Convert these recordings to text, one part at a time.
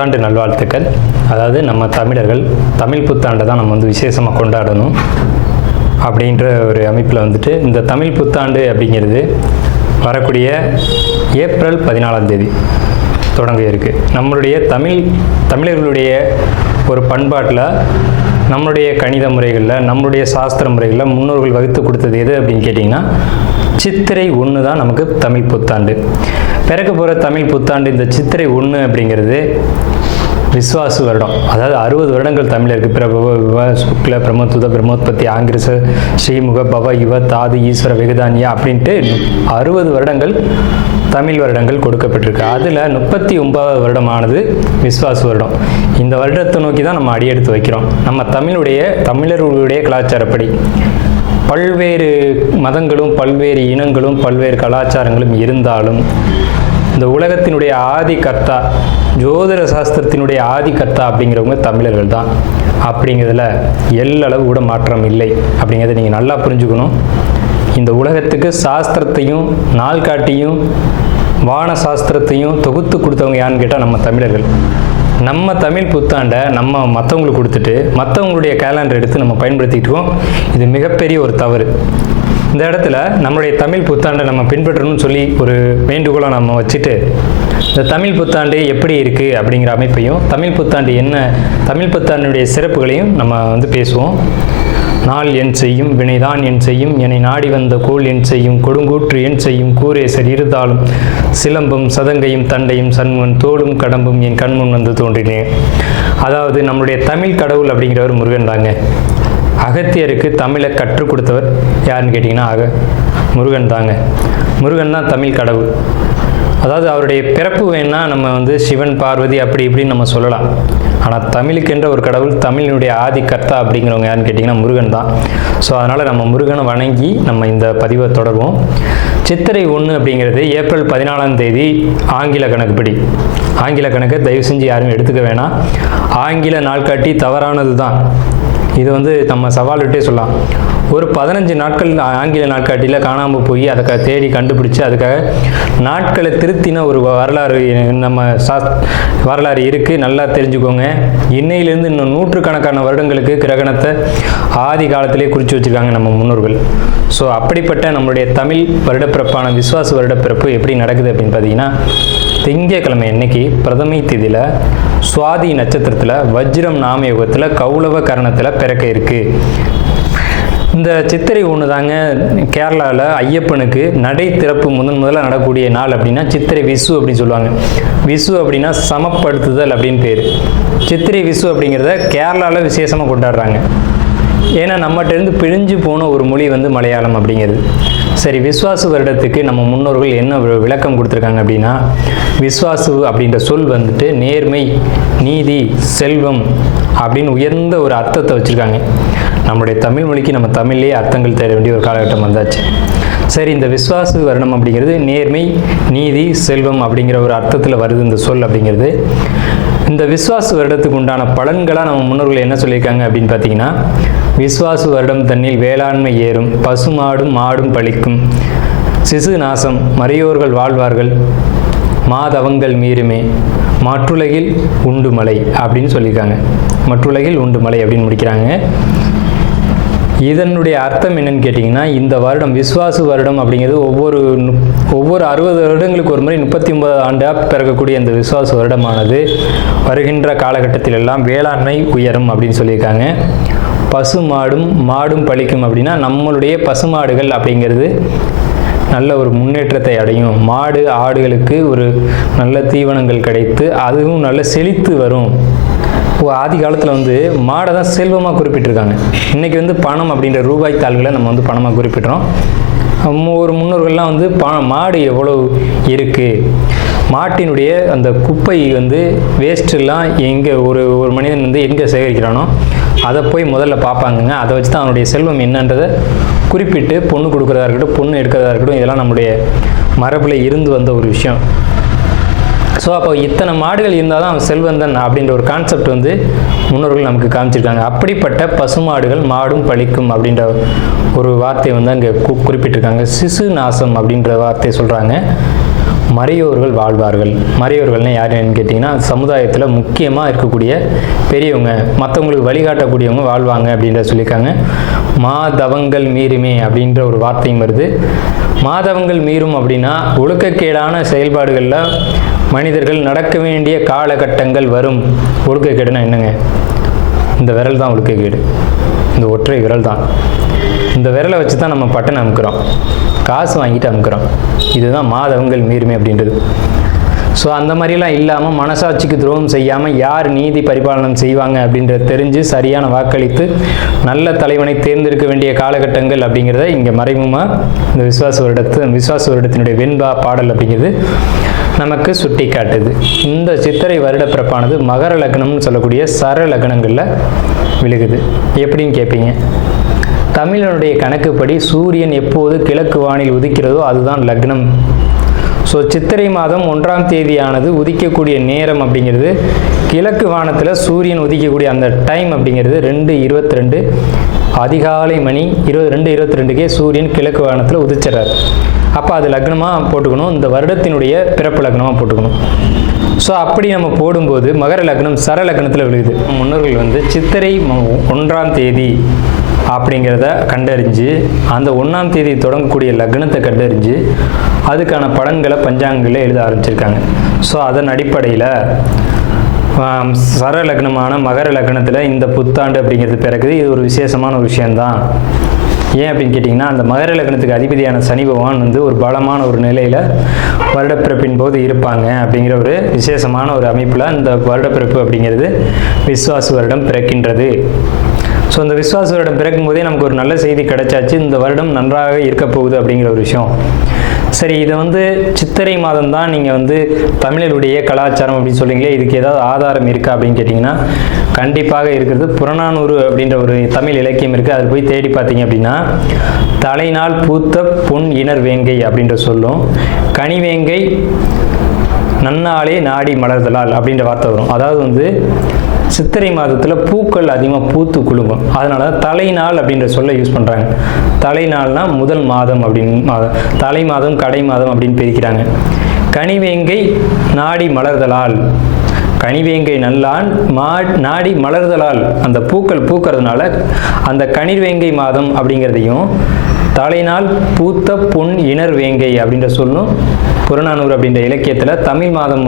புத்தாண்டு நல்வாழ்த்துக்கள். அதாவது நம்ம தமிழர்கள் தமிழ் புத்தாண்டை தான் நம்ம வந்து விசேஷமாக கொண்டாடணும் அப்படின்ற ஒரு அமைப்பில் வந்துட்டு இந்த தமிழ் புத்தாண்டு அப்படிங்கிறது வரக்கூடிய ஏப்ரல் 14 தொடங்க இருக்குது. நம்மளுடைய தமிழர்களுடைய ஒரு பண்பாட்டில், நம்மளுடைய கணித முறைகளில், நம்மளுடைய சாஸ்திர முறைகளில் முன்னோர்கள் வகுத்து கொடுத்தது எது அப்படின்னு கேட்டிங்கன்னா சித்திரை 1 தான் நமக்கு தமிழ் புத்தாண்டு. பிறக்க போகிற தமிழ் புத்தாண்டு இந்த சித்திரை 1 அப்படிங்கிறது விஸ்வாசு வருடம். அதாவது 60 வருடங்கள் தமிழருக்கு பிரபவ விவ சுக்ல பிரமோத்துத பிரம்மோத்பத்தி ஆங்கிரச ஸ்ரீமுக பவ யுவ தாது ஈஸ்வர வெகுதானியா அப்படின்ட்டு 60 வருடங்கள் தமிழ் வருடங்கள் கொடுக்கப்பட்டிருக்கு. அதில் 39வது வருடமானது விஸ்வாசு வருடம். இந்த வருடத்தை நோக்கி தான் நம்ம அடியெடுத்து வைக்கிறோம். நம்ம தமிழர்களுடைய கலாச்சாரப்படி பல்வேறு மதங்களும் பல்வேறு இனங்களும் பல்வேறு கலாச்சாரங்களும் இருந்தாலும் இந்த உலகத்தினுடைய ஆதி கர்த்தா, ஜோதிட சாஸ்திரத்தினுடைய ஆதி கர்த்தா அப்படிங்கிறவங்க தமிழர்கள் தான். அப்படிங்கிறதுல எல்லளவு கூட மாற்றம் இல்லை அப்படிங்கிறத நீங்கள் நல்லா புரிஞ்சுக்கணும். இந்த உலகத்துக்கு சாஸ்திரத்தையும் நாள்காட்டியும் வான சாஸ்திரத்தையும் தொகுத்து கொடுத்தவங்க யாருன்னு கேட்டால் நம்ம தமிழர்கள். நம்ம தமிழ் புத்தாண்டை நம்ம மற்றவங்களுக்கு கொடுத்துட்டு மற்றவங்களுடைய கேலண்டர் எடுத்து நம்ம பயன்படுத்திக்கிட்டோம். இது மிகப்பெரிய ஒரு தவறு. இந்த இடத்துல நம்மளுடைய தமிழ் புத்தாண்டை நம்ம பின்பற்றணும்னு சொல்லி ஒரு வேண்டுகோளை நம்ம வச்சுட்டு இந்த தமிழ் புத்தாண்டு எப்படி இருக்குது அப்படிங்கிற அமைப்பையும் தமிழ் புத்தாண்டு என்ன, தமிழ் புத்தாண்டுடைய சிறப்புகளையும் நம்ம வந்து பேசுவோம். நாள் என் செய்யும் வினைதான் என் செய்யும் என்னை நாடி வந்த கோள் என் செய்யும் கொடுங்கூற்று என் செய்யும் கூரேசர் இருந்தாலும் சிலம்பும் சதங்கையும் தண்டையும் சண்முன் தோளும் கடம்பும் என் கண்முன் வந்து தோன்றினேன். அதாவது நம்மளுடைய தமிழ் கடவுள் அப்படிங்கிறவர் முருகன் தாங்க. அகத்தியருக்கு தமிழை கற்றுக் கொடுத்தவர் யாருன்னு கேட்டிங்கன்னா முருகன் தாங்க. முருகன் தான் தமிழ் கடவுள். அதாவது அவருடைய பிறப்பு வேணால் நம்ம வந்து சிவன் பார்வதி அப்படி இப்படின்னு நம்ம சொல்லலாம். ஆனால் தமிழுக்கென்ற ஒரு கடவுள், தமிழினுடைய ஆதி கர்த்தா அப்படிங்கிறவங்க யாருன்னு கேட்டிங்கன்னா முருகன் தான். ஸோ அதனால் நம்ம முருகனை வணங்கி நம்ம இந்த பதிவை தொடர்வோம். சித்திரை 1 அப்படிங்கிறது ஏப்ரல் 14 ஆங்கில கணக்குப்படி. ஆங்கில கணக்கை தயவு செஞ்சு யாரும் எடுத்துக்க வேணாம். ஆங்கில நாள்காட்டி தவறானது தான். இது வந்து நம்ம சவால் விட்டே சொல்லலாம். ஒரு 15 நாட்கள் ஆங்கில நாட்காட்டியில் காணாமல் போய் அதை தேடி கண்டுபிடிச்சி அதுக்காக நாட்களை திருத்தின ஒரு வரலாறு நம்ம வரலாறு இருக்குது. நல்லா தெரிஞ்சுக்கோங்க. இன்னையிலேருந்து இன்னும் நூற்றுக்கணக்கான வருடங்களுக்கு கிரகணத்தை ஆதி காலத்திலே குறித்து வச்சுருக்காங்க நம்ம முன்னோர்கள். ஸோ அப்படிப்பட்ட நம்மளுடைய தமிழ் வருடப்பிறப்பான விஸ்வாச வருடப்பிறப்பு எப்படி நடக்குது அப்படின்னு பார்த்தீங்கன்னா, திங்கட்கிழமை அன்னைக்கு பிரதமை திதியில் சுவாதி நட்சத்திரத்தில் வஜ்ரம் நாமயோகத்தில் கௌளவ கரணத்தில் பிறக்க இருக்குது. இந்த சித்திரை 1 தாங்க கேரளாவில் ஐயப்பனுக்கு நடை திறப்பு முதல்ல நடக்கக்கூடிய நாள் அப்படின்னா சித்திரை விசு அப்படின்னு சொல்லுவாங்க. விசு அப்படின்னா சமப்படுத்துதல் அப்படின்னு பேர். சித்திரை விசு அப்படிங்கிறத கேரளாவில் விசேஷமாக கொண்டாடுறாங்க. ஏன்னா நம்மகிட்டேருந்து பிழிஞ்சு போன ஒரு மொழி வந்து மலையாளம் அப்படிங்கிறது. சரி, விஸ்வாசு வருடத்துக்கு நம்ம முன்னோர்கள் என்ன விளக்கம் கொடுத்துருக்காங்க அப்படின்னா, விஸ்வாசு அப்படின்ற சொல் வந்துட்டு நேர்மை, நீதி, செல்வம் அப்படின்னு உயர்ந்த ஒரு அர்த்தத்தை வச்சுருக்காங்க. நம்முடைய தமிழ் மொழிக்கு நம்ம தமிழ்லேயே அர்த்தங்கள் தேட வேண்டிய ஒரு காலகட்டம் வந்தாச்சு. சரி, இந்த விஸ்வாசு வருடம் அப்படிங்கிறது நேர்மை, நீதி, செல்வம் அப்படிங்கிற ஒரு அர்த்தத்தில் வருது இந்த சொல் அப்படிங்கிறது. இந்த விஸ்வாசு வருடத்துக்கு உண்டான பலன்களாக நம்ம முன்னோர்கள் என்ன சொல்லியிருக்காங்க அப்படின்னு பார்த்தீங்கன்னா, விஸ்வாசு வருடம் தன்னில் வேளாண்மை ஏறும், பசுமாடும் மாடும் பழிக்கும், சிசு நாசம், மறையோர்கள் வாழ்வார்கள், மாதவங்கள் மீறுமே, மற்றுலகில் உண்டு மலை அப்படின்னு சொல்லியிருக்காங்க. மற்றுலகில் உண்டு மலை அப்படின்னு முடிக்கிறாங்க. இதனுடைய அர்த்தம் என்னன்னு கேட்டிங்கன்னா, இந்த வருடம் விஸ்வாசு வருடம் அப்படிங்கிறது ஒவ்வொரு 60 வருடங்களுக்கு ஒரு முறை 39 ஆண்டாக பிறக்கக்கூடிய இந்த விஸ்வாசு வருடமானது வருகின்ற காலகட்டத்தில் எல்லாம் வேளாண்மை உயரும் அப்படின்னு சொல்லியிருக்காங்க. மாடும் பழிக்கும் அப்படின்னா நம்மளுடைய பசுமாடுகள் அப்படிங்கிறது நல்ல ஒரு முன்னேற்றத்தை அடையும். மாடு ஆடுகளுக்கு ஒரு நல்ல தீவனங்கள் கிடைத்து அதுவும் நல்ல செழித்து வரும். ஆதி காலத்தில் வந்து மாடை தான் செல்வமாக குறிப்பிட்டிருக்காங்க. இன்றைக்கி வந்து பணம் அப்படின்ற ரூபாய் தாள்களை நம்ம வந்து பணமாக குறிப்பிட்றோம். ஒரு முன்னோர்கள்லாம் வந்து மாடு எவ்வளோ இருக்குது, மாட்டினுடைய அந்த குப்பை வந்து வேஸ்ட்டெல்லாம் எங்கே ஒரு மனிதன் வந்து எங்கே சேகரிக்கிறானோ அதை போய் முதல்ல பார்ப்பாங்கங்க. அதை வச்சு தான் அவனுடைய செல்வம் என்னன்றதை குறிப்பிட்டு பொண்ணு கொடுக்குறதா இருக்கட்டும், பொண்ணு எடுக்கிறதா இருக்கட்டும், இதெல்லாம் நம்முடைய மரபில் இருந்து வந்த ஒரு விஷயம். ஸோ அப்போ இத்தனை மாடுகள் இருந்தால் தான் அவன் செல்வந்தன் அப்படின்ற ஒரு கான்செப்ட் வந்து முன்னோர்கள் நமக்கு காமிச்சிருக்காங்க. அப்படிப்பட்ட பசுமாடுகள் மாடும் பழிக்கும் அப்படின்ற ஒரு வார்த்தையை வந்து அங்கே குறிப்பிட்டிருக்காங்க. சிசு நாசம் அப்படின்ற வார்த்தையை சொல்கிறாங்க. மறையோர்கள் வாழ்வார்கள். மறையோர்கள்னால் யாருன்னு கேட்டிங்கன்னா சமுதாயத்தில் முக்கியமாக இருக்கக்கூடிய பெரியவங்க, மற்றவங்களுக்கு வழிகாட்டக்கூடியவங்க வாழ்வாங்க அப்படின்ற சொல்லியிருக்காங்க. மாதவங்கள் மீறுமே அப்படின்ற ஒரு வார்த்தையும் வருது. மாதவங்கள் மீறும் அப்படின்னா ஒழுக்கக்கேடான செயல்பாடுகளில் மனிதர்கள் நடக்க வேண்டிய காலகட்டங்கள் வரும். ஒழுக்கக்கேடுனா என்னங்க? இந்த விரல் தான் ஒழுக்கக்கேடு, இந்த ஒற்றை விரல் தான். இந்த விரலை வச்சு தான் நம்ம பட்டனை அமுக்கிறோம், காசு வாங்கிட்டு அமுக்கிறோம். இதுதான் மாதவங்கள் மீறுமே அப்படின்றது. ஸோ அந்த மாதிரிலாம் இல்லாமல் மனசாட்சிக்கு துரோகம் செய்யாமல் யார் நீதி பரிபாலனம் செய்வாங்க அப்படின்றத தெரிஞ்சு சரியான வாக்களித்து நல்ல தலைவனை தேர்ந்தெடுக்க வேண்டிய காலகட்டங்கள் அப்படிங்கிறத இங்கே மறைமுகமாக இந்த விசுவாச வருடத்தினுடைய வெண்பா பாடல் அப்படிங்கிறது நமக்கு சுட்டி காட்டுது. இந்த சித்திரை வருட பிறப்பானது மகர லக்னம்னு சொல்லக்கூடிய சர லக்னங்களில் விழுகுது. எப்படின்னு கேட்பீங்க? தமிழனுடைய கணக்குப்படி சூரியன் எப்போது கிழக்கு வானில் உதிக்கிறதோ அதுதான் லக்னம். ஸோ சித்திரை மாதம் 1ஆம் தேதியானது உதிக்கக்கூடிய நேரம் அப்படிங்கிறது கிழக்கு வானத்தில் சூரியன் உதிக்கக்கூடிய அந்த டைம் அப்படிங்கிறது 2:22 அதிகாலை மணி 2:22க்கே சூரியன் கிழக்கு வானத்தில் உதிச்சிடறாரு. அப்போ அது லக்னமாக போட்டுக்கணும், இந்த வருடத்தினுடைய பிறப்பு லக்னமாக போட்டுக்கணும். ஸோ அப்படி நம்ம போடும்போது மகர லக்னம் சர லக்னத்தில் விழுகுது. முன்னோர்கள் சித்திரை 1ஆம் தேதி அப்படிங்கிறத கண்டறிஞ்சு அந்த 1ஆம் தேதி தொடங்கக்கூடிய லக்னத்தை கண்டறிஞ்சு அதுக்கான பலன்களை பஞ்சாங்கங்களில் எழுத ஆரம்பிச்சிருக்காங்க. ஸோ அதன் அடிப்படையில் சர லக்னமான மகர லக்னத்தில் இந்த புத்தாண்டு அப்படிங்கிறது பிறகுது. இது ஒரு விசேஷமான ஒரு விஷயந்தான். ஏன் அப்படின்னு கேட்டிங்கன்னா, அந்த மகர லக்னத்துக்கு அதிபதியான சனி பகவான் ஒரு பலமான ஒரு நிலையில் வருடப்பிறப்பின் போது இருப்பாங்க அப்படிங்கிற ஒரு விசேஷமான ஒரு அமைப்பில் இந்த வருடப்பிறப்பு அப்படிங்கிறது விஸ்வாச வருடம் பிறக்கின்றது. ஸோ இந்த விஸ்வாச வருடம் பிறக்கும் போதே நமக்கு ஒரு நல்ல செய்தி கிடைச்சாச்சு, இந்த வருடம் நன்றாக இருக்க போகுது அப்படிங்கிற ஒரு விஷயம். சரி, இதை சித்திரை மாதம் தான் நீங்கள் தமிழருடைய கலாச்சாரம் அப்படின்னு சொல்றீங்களே, இதுக்கு ஏதாவது ஆதாரம் இருக்கா அப்படின்னு கேட்டிங்கன்னா கண்டிப்பாக இருக்கிறது. புறநானூறு அப்படின்ற ஒரு தமிழ் இலக்கியம் இருக்குது. அதில் போய் தேடி பார்த்தீங்க அப்படின்னா தலைநாள் பூத்த பொன் இணர் வேங்கை அப்படின்ற சொல்லும், கனிவேங்கை நன்னாளே நாடி மலர்தலால் அப்படின்ற வார்த்தை வரும். அதாவது சித்திரை மாதத்தில் பூக்கள் அதிகமாக பூத்து குலுங்கும். அதனால தலைநாள் அப்படின்ற சொல்ல யூஸ் பண்ணுறாங்க. தலைநாள்னா முதல் மாதம் அப்படின்னு, தலை மாதம் கடை மாதம் அப்படின்னு பிரிக்கிறாங்க. கனிவேங்கை நாடி மலர்தலால், கனிவேங்கை நல்லான் நாடி மலர்தலால், அந்த பூக்கள் பூக்கிறதுனால அந்த கனிவேங்கை மாதம் அப்படிங்கிறதையும் தலைநாள் பூத்த பொன் இணர் வேங்கை அப்படின்ற சொல்லும் புறநானூறு அப்படின்ற இலக்கியத்தில் தமிழ் மாதம்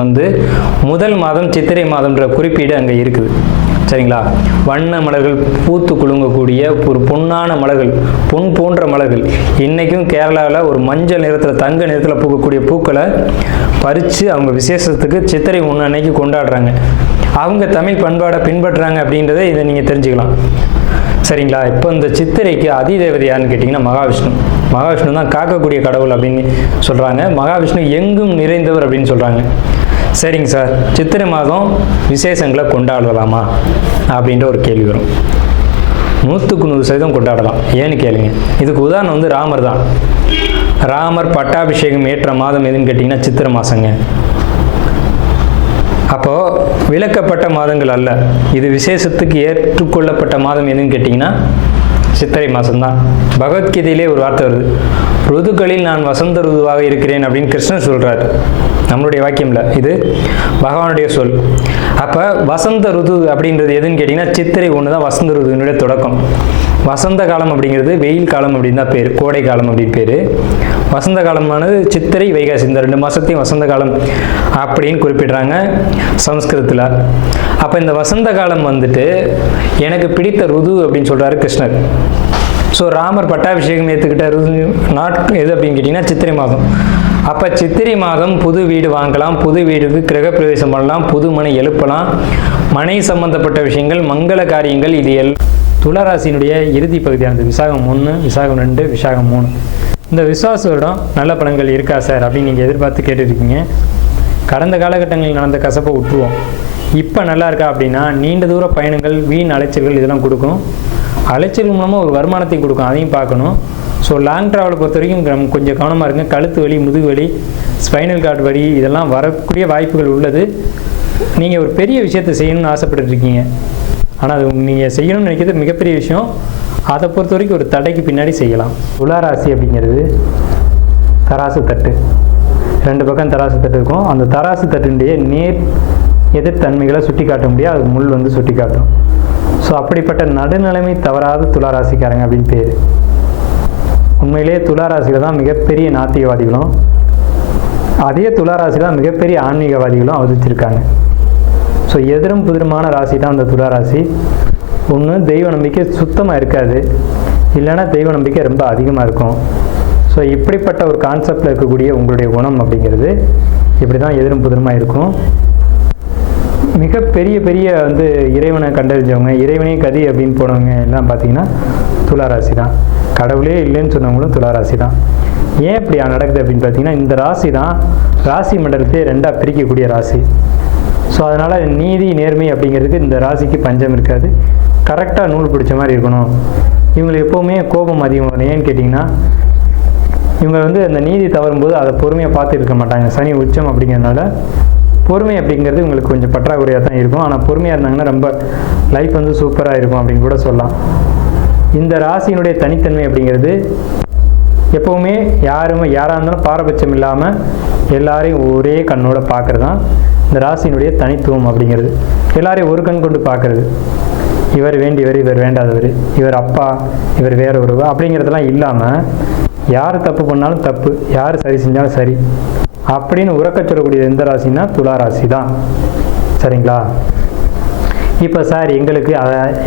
முதல் மாதம் சித்திரை மாதம்ன்ற குறிப்பீடு அங்கே இருக்குது. சரிங்களா? வண்ண மலர்கள் பூத்து குலுங்கக்கூடிய ஒரு பொன்னான மலர்கள், பொன் போன்ற மலர்கள். இன்றைக்கும் கேரளாவில் ஒரு மஞ்சள் நிறத்தில் தங்க நிறத்தில் பூக்கக்கூடிய பூக்களை பறித்து அவங்க விசேஷத்துக்கு சித்திரை 1 அன்னைக்கு கொண்டாடுறாங்க. அவங்க தமிழ் பண்பாடை பின்பற்றுறாங்க அப்படின்றத இதை நீங்கள் தெரிஞ்சுக்கலாம். சரிங்களா? இப்போ இந்த சித்திரைக்கு அதிதேவதை யாருன்னு கேட்டிங்கன்னா மகாவிஷ்ணு. மகாவிஷ்ணு தான் காக்கக்கூடிய கடவுள் அப்படின்னு சொல்கிறாங்க. மகாவிஷ்ணு எங்கும் நிறைந்தவர் அப்படின்னு சொல்கிறாங்க. சரிங்க சார், சித்திரை மாதம் விசேஷங்களை கொண்டாடலாமா அப்படின்ற ஒரு கேள்வி வரும். 100% கொண்டாடலாம். ஏன்னு கேளுங்க. இதுக்கு உதாரணம் ராமர் தான். ராமர் பட்டாபிஷேகம் ஏற்ற மாதம் எதுன்னு கேட்டிங்கன்னா சித்திரை மாதங்க. அப்போது விலக்கப்பட்ட மாதங்கள் அல்ல, இது விசேஷத்துக்கு ஏற்றுக்கொள்ளப்பட்ட மாதம் எதுன்னு கேட்டிங்கன்னா சித்திரை மாதம்தான். பகவத்கீதையிலே ஒரு வார்த்தை வருது, ருதுக்களில் நான் வசந்த ருதுவாக இருக்கிறேன் அப்படின்னு கிருஷ்ணன் சொல்கிறார். நம்மளுடைய வாக்கியம்ல, இது பகவானுடைய சொல். அப்போ வசந்த ருது அப்படின்றது எதுன்னு கேட்டிங்கன்னா சித்திரை 1 தான் வசந்த ருதுனுடைய தொடக்கம். வசந்த காலம் அப்படிங்கிறது வெயில் காலம் அப்படின்னு தான் பேர், கோடை காலம் அப்படின்னு பேர். வசந்த காலமானது சித்திரை வைகாசி, இந்த 2 மாதத்தையும் வசந்த காலம் அப்படின்னு குறிப்பிடுறாங்க சமஸ்கிருதத்தில். அப்போ இந்த வசந்த காலம் எனக்கு பிடித்த ருது அப்படின்னு சொல்கிறாரு கிருஷ்ணர். ஸோ ராமர் பட்டாபிஷேகம் ஏற்றுக்கிட்ட நாட்கள் எது அப்படின்னு கேட்டிங்கன்னா சித்திரை மாதம். அப்போ சித்திரை மாதம் புது வீடு வாங்கலாம், புது வீடுக்கு கிரகப்பிரவேசம் பண்ணலாம், புது மனை எழுப்பலாம், மனை சம்பந்தப்பட்ட விஷயங்கள், மங்கள காரியங்கள், இது துளாராசியினுடைய இறுதி பகுதியானது விசாகம் 1, விசாகம் 2, விசாகம் 3. இந்த விசுவாச வருடம் நல்ல பலன்கள் இருக்கா சார் அப்படின்னு நீங்கள் எதிர்பார்த்து கேட்டுருக்கீங்க. கடந்த காலகட்டங்களில் நடந்த கசப்பை விட்டுருவோம். இப்போ நல்லா இருக்கா அப்படின்னா நீண்ட தூர பயணங்கள், வீண் அலைச்சல்கள் இதெல்லாம் கொடுக்கும். அலைச்சல் மூலமாக ஒரு வருமானத்தை கொடுக்கும், அதையும் பார்க்கணும். ஸோ லாங் ட்ராவலை பொறுத்த வரைக்கும் கொஞ்சம் கவனமாக இருங்க. கழுத்து வலி, முதுகு வலி, ஸ்பைனல் கார்டு வலி இதெல்லாம் வரக்கூடிய வாய்ப்புகள் உள்ளது. நீங்கள் ஒரு பெரிய விஷயத்தை செய்யணும்னு ஆசைப்பட்டுருக்கீங்க, ஆனால் அது நீங்கள் செய்யணும்னு நினைக்கிறது மிகப்பெரிய விஷயம். அதை பொறுத்த வரைக்கும் ஒரு தடைக்கு பின்னாடி செய்யலாம். துளாராசி அப்படிங்கிறது தராசு தட்டு. 2 பக்கம் தராசு தட்டு இருக்கும். அந்த தராசு தட்டினுடைய நேர் எதிர்த்தன்மைகளை சுட்டி காட்ட முடியாது, அது முள் வந்து சுட்டி காட்டும். ஸோ அப்படிப்பட்ட நடுநிலைமை தவறாத துளாராசிக்காரங்க அப்படின்னு பேர். உண்மையிலேயே துளாராசியில் தான் மிகப்பெரிய நாத்திகவாதிகளும் அதே துளாராசியில் தான் மிகப்பெரிய ஆன்மீகவாதிகளும் அவதரிச்சிருக்காங்க. ஸோ எதிரும் புதிருமான ராசி தான் அந்த துளாராசி. ஒன்று தெய்வ நம்பிக்கை சுத்தமாக இருக்காது, இல்லைன்னா தெய்வ நம்பிக்கை ரொம்ப அதிகமாக இருக்கும். ஸோ இப்படிப்பட்ட ஒரு கான்செப்டில் இருக்கக்கூடிய உங்களுடைய குணம் அப்படிங்கிறது இப்படி தான் எதிரும் புதிருமாக இருக்கும். மிகப்பெரிய பெரிய வந்து இறைவனை கண்டறிஞ்சவங்க, இறைவனே கதி அப்படின்னு போனவங்க எல்லாம் பார்த்தீங்கன்னா துளாராசி தான். கடவுளே இல்லைன்னு சொன்னவங்களும் துளாராசி தான். ஏன் இப்படி நடக்குது அப்படின்னு பார்த்தீங்கன்னா, இந்த ராசி தான் ராசி மண்டலத்தையே 2ஆக பிரிக்கக்கூடிய ராசி. ஸோ அதனால் நீதி நேர்மை அப்படிங்கிறதுக்கு இந்த ராசிக்கு பஞ்சம் இருக்காது. கரெக்டாக நூல் பிடிச்ச மாதிரி இருக்கணும். இவங்களுக்கு எப்போவுமே கோபம் அதிகம் வரும். ஏன்னு கேட்டிங்கன்னா, இவங்க வந்து அந்த நீதி தவறும்போது அதை பொறுமையாக பார்த்து இருக்க மாட்டாங்க. சனி உச்சம் அப்படிங்கிறதுனால பொறுமை அப்படிங்கிறது இவங்களுக்கு கொஞ்சம் பற்றாக்குறையாக தான் இருக்கும். ஆனால் பொறுமையாக இருந்தாங்கன்னா ரொம்ப லைஃப் வந்து சூப்பராக இருக்கும் அப்படின்னு கூட சொல்லலாம். இந்த ராசியினுடைய தனித்தன்மை அப்படிங்கிறது எப்போவுமே யாராக இருந்தாலும் பாரபட்சம் இல்லாமல் எல்லாரையும் ஒரே கண்ணோட பார்க்குறது தான் இந்த ராசியினுடைய தனித்துவம் அப்படிங்கிறது. எல்லாரையும் ஒரு கண் கொண்டு பார்க்குறது. இவர் வேண்டியவர், இவர் வேண்டாதவர், இவர் அப்பா, இவர் வேற ஒருவர் அப்படிங்கிறதெல்லாம் இல்லாமல் யார் தப்பு பண்ணாலும் தப்பு, யார் சரி செஞ்சாலும் சரி அப்படின்னு உறக்க சொல்லக்கூடிய எந்த ராசின்னா துலா ராசி தான். சரிங்களா? இப்போ சார் எங்களுக்கு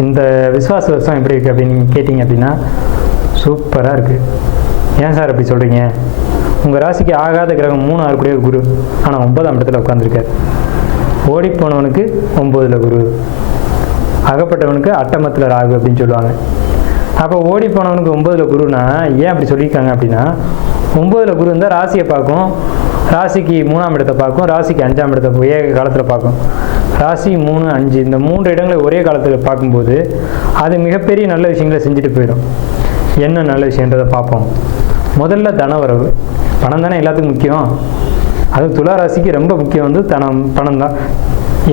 இந்த விசுவாச வருஷம் எப்படி இருக்குது அப்படின்னு நீங்கள் கேட்டிங்க அப்படின்னா சூப்பராக இருக்குது. ஏன் சார் அப்படி சொல்கிறீங்க? உங்கள் ராசிக்கு ஆகாத கிரகம் 3 ஆறுக்குடைய குரு, ஆனால் 9ஆம் இடத்துல உட்காந்துருக்கார். ஓடிப்போனவனுக்கு 9ல் குரு, அகப்பட்டவனுக்கு அட்டமத்தில் ராகு அப்படின்னு சொல்லுவாங்க. அப்போ ஓடிப்போனவனுக்கு 9ல் குருனா ஏன் அப்படி சொல்லியிருக்காங்க அப்படின்னா, 9ல் குரு இருந்தால் ராசியை பார்க்கும், ராசிக்கு 3ஆம் இடத்தை பார்க்கும், ராசிக்கு 5ஆம் இடத்தை ஒரே காலத்தில் பார்க்கும். ராசி 3, 5 இந்த 3 இடங்களை ஒரே காலத்தில் பார்க்கும்போது அது மிகப்பெரிய நல்ல விஷயங்களை செஞ்சுட்டு போயிடும். என்ன நல்ல விஷயன்றதை பார்ப்போம். முதல்ல தனவரவு. பணம் தானே எல்லாத்துக்கும் முக்கியம். அது துலா ராசிக்கு ரொம்ப முக்கியம் வந்து பணம் தான்.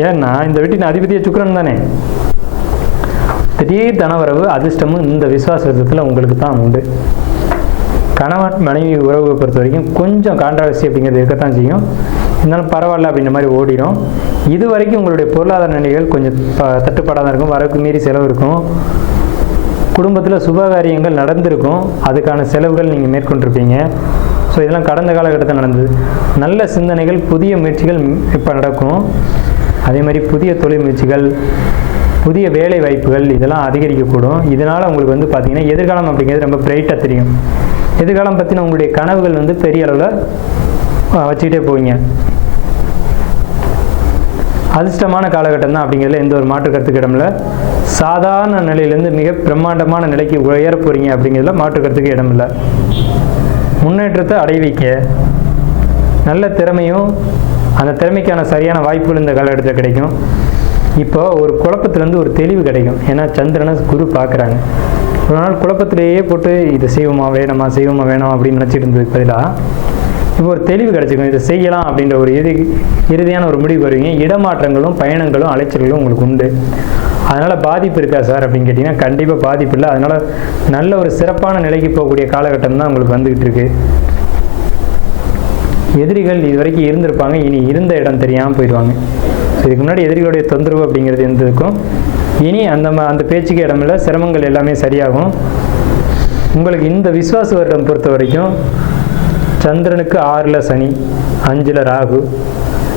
ஏன்னா இந்த வீட்டின் அதிபதிய சுக்கிரன் தானே. திடீர் தனவரவு அதிர்ஷ்டமும் இந்த விசுவாசத்தில் உங்களுக்கு தான் உண்டு. கணவன் மனைவி உறவை பொறுத்த வரைக்கும் கொஞ்சம் கான்ட்ராவர்சி அப்படிங்கிறது இருக்கத்தான் செய்யும். இருந்தாலும் பரவாயில்ல அப்படின்ற மாதிரி ஓடிடும். இது வரைக்கும் உங்களுடைய பொருளாதார நிலைகள் கொஞ்சம் தட்டுப்பாடாக தான் இருக்கும். வரவுக்கு மீறி செலவு இருக்கும். குடும்பத்தில் சுபகாரியங்கள் நடந்திருக்கும், அதுக்கான செலவுகள் நீங்கள் மேற்கொண்டிருப்பீங்க. ஸோ இதெல்லாம் கடந்த காலகட்டத்தில் நடந்தது. நல்ல சிந்தனைகள், புதிய முயற்சிகள் இப்போ நடக்கும். அதே மாதிரி புதிய தொழில் முயற்சிகள், புதிய வேலை வாய்ப்புகள் இதெல்லாம் அதிகரிக்கக்கூடும். இதனால் உங்களுக்கு வந்து பார்த்திங்கன்னா எதிர்காலம் அப்படிங்கிறது ரொம்ப பிரைட்டாக தெரியும். எதிர்காலம் பற்றின உங்களுடைய கனவுகள் வந்து பெரிய அளவில் வச்சுக்கிட்டே போவீங்க. அதிர்ஷ்டமான காலகட்டம் தான் அப்படிங்கிறதுல எந்த ஒரு மாற்று கருத்துக்கு இடமில்ல. சாதாரண நிலையிலேருந்து மிக பிரம்மாண்டமான நிலைக்கு உயர போகிறீங்க அப்படிங்கிறதுல மாற்று கருத்துக்கு இடமில்லை. முன்னேற்றத்தை அடைவிக்க நல்ல திறமையும் அந்த திறமைக்கான சரியான வாய்ப்புகள் இந்த காலகட்டத்தில் கிடைக்கும். இப்போ ஒரு குழப்பத்திலேருந்து ஒரு தெளிவு கிடைக்கும். ஏன்னா சந்திரனை குரு பார்க்குறாங்க. ஒரு நாள் குழப்பத்திலேயே போட்டு இதை செய்வோமா வேணாமா வேணாம் அப்படின்னு நினச்சிட்டு இருந்ததுக்கு பதிலாக இப்போ ஒரு தெளிவு கிடச்சிக்கும். இதை செய்யலாம் அப்படின்ற ஒரு இறுதியான ஒரு முடிவு வருவீங்க. இடமாற்றங்களும் பயணங்களும் அலைச்சல்களும் உங்களுக்கு உண்டு. அதனால் பாதிப்பு இருக்கா சார் அப்படின்னு கேட்டிங்கன்னா கண்டிப்பாக பாதிப்பு இல்லை. அதனால் நல்ல ஒரு சிறப்பான நிலைக்கு போகக்கூடிய காலகட்டம் தான் உங்களுக்கு வந்துக்கிட்டு இருக்கு. எதிரிகள் இது வரைக்கும் இருந்திருப்பாங்க, இனி இருந்த இடம் தெரியாமல் போயிடுவாங்க. இதுக்கு முன்னாடி எதிரிகளுடைய தொந்தரவு அப்படிங்கிறது இருந்திருக்கும். இனி அந்த பேச்சுக்கு இடமில்லை. சிரமங்கள் எல்லாமே சரியாகும். உங்களுக்கு இந்த விசுவாச வருடம் பொறுத்த வரைக்கும் சந்திரனுக்கு 6ல் சனி, 5ல் ராகு,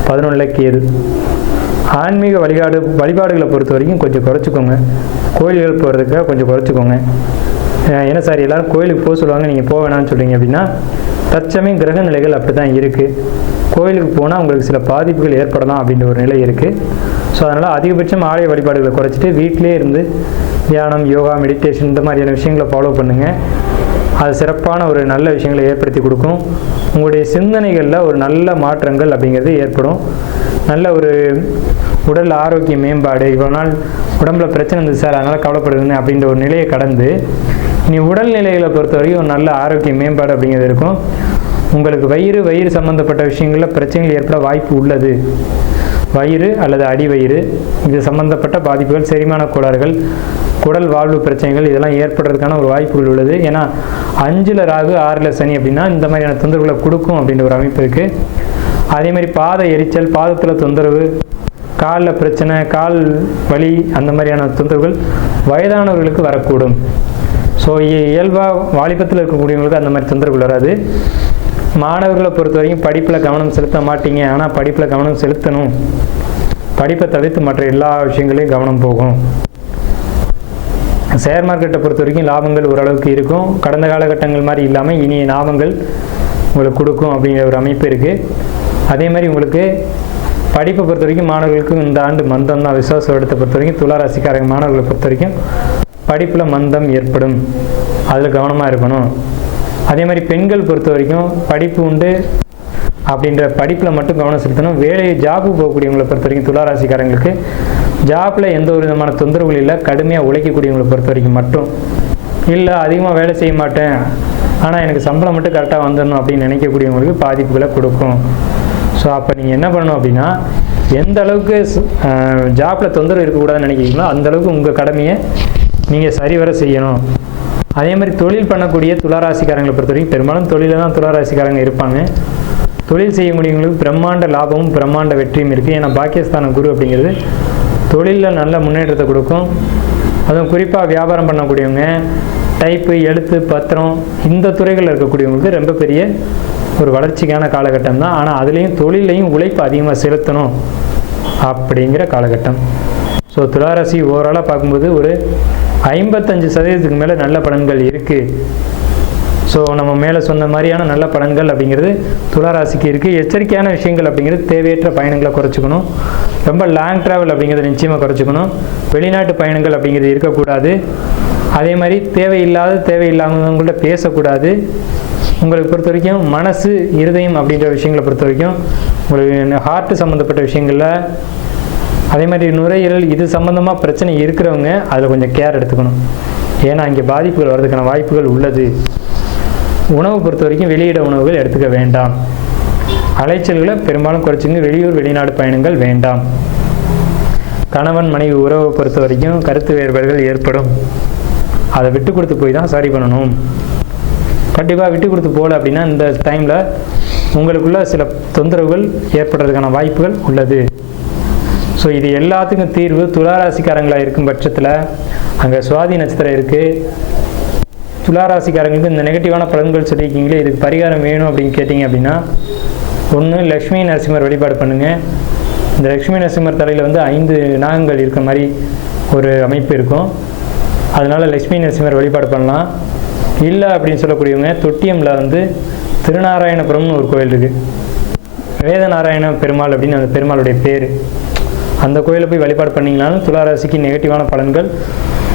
11ல் கேது. ஆன்மீக வழிபாடுகளை பொறுத்த வரைக்கும் கொஞ்சம் குறைச்சிக்கோங்க. கோயில்கள் போகிறதுக்காக கொஞ்சம் குறைச்சிக்கோங்க. ஏன்னா சார் எல்லோரும் கோயிலுக்கு போக சொல்லுவாங்க, நீங்கள் போக வேணாம்னு சொல்கிறீங்க அப்படின்னா தற்சமயம் கிரக நிலைகள் அப்படி தான் இருக்குது. கோயிலுக்கு போனால் உங்களுக்கு சில பாதிப்புகள் ஏற்படலாம் அப்படின்ற ஒரு நிலை இருக்குது. ஸோ அதனால் அதிகபட்சம் ஆலய வழிபாடுகளை குறைச்சிட்டு வீட்டிலே இருந்து தியானம், யோகா, மெடிடேஷன் இந்த மாதிரியான விஷயங்களை ஃபாலோ பண்ணுங்கள். அது சிறப்பான ஒரு நல்ல விஷயங்களை ஏற்படுத்தி கொடுக்கும். உங்களுடைய சிந்தனைகளில் ஒரு நல்ல மாற்றங்கள் அப்படிங்கிறது ஏற்படும். நல்ல ஒரு உடல் ஆரோக்கிய மேம்பாடு. இவ்வளோ நாள் உடம்புல பிரச்சனை இருந்தது சார், அதனால் கவலைப்படுதுன்னு அப்படின்ற ஒரு நிலையை கடந்து இனி உடல்நிலைகளை பொறுத்த வரைக்கும் ஒரு நல்ல ஆரோக்கிய மேம்பாடு அப்படிங்கிறது இருக்கும். உங்களுக்கு வயிறு சம்மந்தப்பட்ட விஷயங்களில் பிரச்சனைகள் ஏற்பட வாய்ப்பு உள்ளது. வயிறு அல்லது அடிவயிறு இது சம்பந்தப்பட்ட பாதிப்புகள், செரிமான கோளாறுகள், குடல் வாழ்வு பிரச்சனைகள் இதெல்லாம் ஏற்படுறதுக்கான ஒரு வாய்ப்புகள் உள்ளது. ஏன்னா 5ல் ராகு 6ல் சனி அப்படின்னா இந்த மாதிரியான தொந்தரவுகளை கொடுக்கும் அப்படின்ற ஒரு அமைப்பு இருக்குது. அதே மாதிரி பாத எரிச்சல், பாதத்தில் தொந்தரவு, காலில் பிரச்சனை, கால் வலி, அந்த மாதிரியான தொந்தரவுகள் வயதானவர்களுக்கு வரக்கூடும். ஸோ இயல்பாக வாலிபத்தில் இருக்கக்கூடியவங்களுக்கு அந்த மாதிரி தொந்தரவுகள் வராது. மாணவர்களை பொறுத்த வரைக்கும் படிப்பில் கவனம் செலுத்த மாட்டீங்க, ஆனால் படிப்பில் கவனம் செலுத்தணும். படிப்பை தவிர்த்து மற்ற எல்லா விஷயங்களையும் கவனம் போகும். ஷேர் மார்க்கெட்டை பொறுத்த வரைக்கும் லாபங்கள் ஓரளவுக்கு இருக்கும். கடந்த காலகட்டங்கள் மாதிரி இல்லாமல் இனிய லாபங்கள் உங்களுக்கு கொடுக்கும் அப்படிங்கிற ஒரு அமைப்பு இருக்குது. அதே மாதிரி உங்களுக்கு படிப்பை பொறுத்த வரைக்கும் மாணவர்களுக்கு இந்த ஆண்டு மந்தம் தான். விசுவாச வருடத்தை பொறுத்த வரைக்கும் துளாராசிக்காரங்க மாணவர்களை பொறுத்த வரைக்கும் படிப்பில் மந்தம் ஏற்படும், அதில் கவனமாக இருக்கணும். அதே மாதிரி பெண்கள் பொறுத்த வரைக்கும் படிப்பு உண்டு அப்படின்ற படிப்பில் மட்டும் கவனம் செலுத்தணும். ஜாபு போகக்கூடியவங்களை பொறுத்த வரைக்கும் துளாராசிக்காரங்களுக்கு ஜாப்பில் எந்த ஒரு விதமான தொந்தரவுகள் இல்லை. கடுமையாக உழைக்கக்கூடியவங்களை பொறுத்த வரைக்கும் மட்டும் இல்லை, அதிகமாக வேலை செய்ய மாட்டேன் ஆனால் எனக்கு சம்பளம் மட்டும் கரெக்டாக வந்துடணும் அப்படின்னு நினைக்கக்கூடியவங்களுக்கு பாதிப்புகளை கொடுக்கும். ஸோ அப்போ நீங்கள் என்ன பண்ணணும் அப்படின்னா, எந்த அளவுக்கு ஜாப்பில் தொந்தரவு இருக்கக்கூடாதுன்னு நினைக்கிறீங்களோ அந்தளவுக்கு உங்கள் கடமையை நீங்கள் சரிவர செய்யணும். அதே மாதிரி தொழில் பண்ணக்கூடிய துளாராசிக்காரங்களை பொறுத்த வரைக்கும் பெரும்பாலும் தொழிலில் தான் துளாராசிக்காரங்க இருப்பாங்க. தொழில் செய்யக்கூடியவங்களுக்கு பிரம்மாண்ட லாபமும் பிரம்மாண்ட வெற்றியும் இருக்குது. ஏன்னா பாக்கியஸ்தான குரு அப்படிங்கிறது தொழிலில் நல்ல முன்னேற்றத்தை கொடுக்கும். அதுவும் குறிப்பாக வியாபாரம் பண்ணக்கூடியவங்க, டைப்பு, எழுத்து, பத்திரம், இந்த துறைகளில் இருக்கக்கூடியவங்களுக்கு ரொம்ப பெரிய ஒரு வளர்ச்சிக்கான காலகட்டம் தான். ஆனால் அதுலேயும் தொழிலையும் உழைப்பு அதிகமாக செலுத்தணும் அப்படிங்கிற காலகட்டம். ஸோ துளாராசி ஓவராலாக பார்க்கும்போது ஒரு 55% மேலே நல்ல பலன்கள் இருக்குது. ஸோ நம்ம மேலே சொன்ன மாதிரியான நல்ல பலன்கள் அப்படிங்கிறது துளாராசிக்கு இருக்குது. எச்சரிக்கையான விஷயங்கள் அப்படிங்கிறது தேவையற்ற பயணங்களை குறைச்சிக்கணும். ரொம்ப லாங் ட்ராவல் அப்படிங்கிறத நிச்சயமாக குறைச்சிக்கணும். வெளிநாட்டு பயணங்கள் அப்படிங்கிறது இருக்கக்கூடாது. அதே மாதிரி தேவையில்லாதவங்கள்ட்ட பேசக்கூடாது. உங்களுக்கு பொறுத்த வரைக்கும் மனசு, இருதயம் அப்படின்ற விஷயங்களை பொறுத்த வரைக்கும் உங்களுக்கு ஹார்ட் சம்மந்தப்பட்ட விஷயங்களில், அதே மாதிரி நுரையீரல் இது சம்மந்தமாக பிரச்சனை இருக்கிறவங்க அதில் கொஞ்சம் கேர் எடுத்துக்கணும். ஏன்னா இங்கே பாதிப்புகள் வர்றதுக்கான வாய்ப்புகள் உள்ளது. உணவு பொறுத்த வரைக்கும் வெளியிட உணவுகள் எடுத்துக்க வேண்டாம். அலைச்சல்களை பெரும்பாலும் குறைச்சிங்க. வெளியூர் வெளிநாடு பயணங்கள் வேண்டாம். கணவன் மனைவி உறவை பொறுத்த வரைக்கும் கருத்து வேறுபாடுகள் ஏற்படும். அதை விட்டு கொடுத்து போய் தான் சரி பண்ணணும். கண்டிப்பாக விட்டு கொடுத்து போகல அப்படின்னா இந்த டைமில் உங்களுக்குள்ள சில தொந்தரவுகள் ஏற்படுறதுக்கான வாய்ப்புகள் உள்ளது. ஸோ இது எல்லாத்துக்கும் தீர்வு துளாராசிக்காரங்களாக இருக்கும் பட்சத்தில் அங்கே சுவாதி நட்சத்திரம் இருக்குது. துளாராசிக்காரங்களுக்கு இந்த நெகட்டிவான பலன்கள் சொல்லியிருக்கீங்களே, இதுக்கு பரிகாரம் வேணும் அப்படின்னு கேட்டிங்க அப்படின்னா, ஒன்று லக்ஷ்மி நரசிம்மர் வழிபாடு பண்ணுங்கள். இந்த லக்ஷ்மி நரசிம்மர் தலையில் 5 நாகங்கள் இருக்க மாதிரி ஒரு அமைப்பு இருக்கும். அதனால் லக்ஷ்மி நரசிம்மர் வழிபாடு பண்ணலாம். இல்லை அப்படின்னு சொல்லக்கூடியவங்க தொட்டியமில் திருநாராயணபுரம்னு ஒரு கோயில் இருக்குது. வேதநாராயண பெருமாள் அப்படின்னு அந்த பெருமாளுடைய பேர். அந்த கோயிலை போய் வழிபாடு பண்ணிங்கனாலும் துளாராசிக்கு நெகட்டிவான பலன்கள்,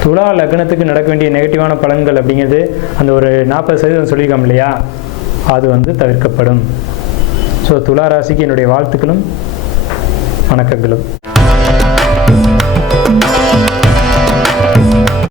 துலா லக்னத்துக்கு நடக்க வேண்டிய நெகட்டிவான பலன்கள் அப்படிங்கிறது அந்த ஒரு 40% சொல்லியிருக்கோம் இல்லையா, அது தவிர்க்கப்படும். ஸோ துளாராசிக்கு என்னுடைய வாழ்த்துக்களும் வணக்கங்களும்.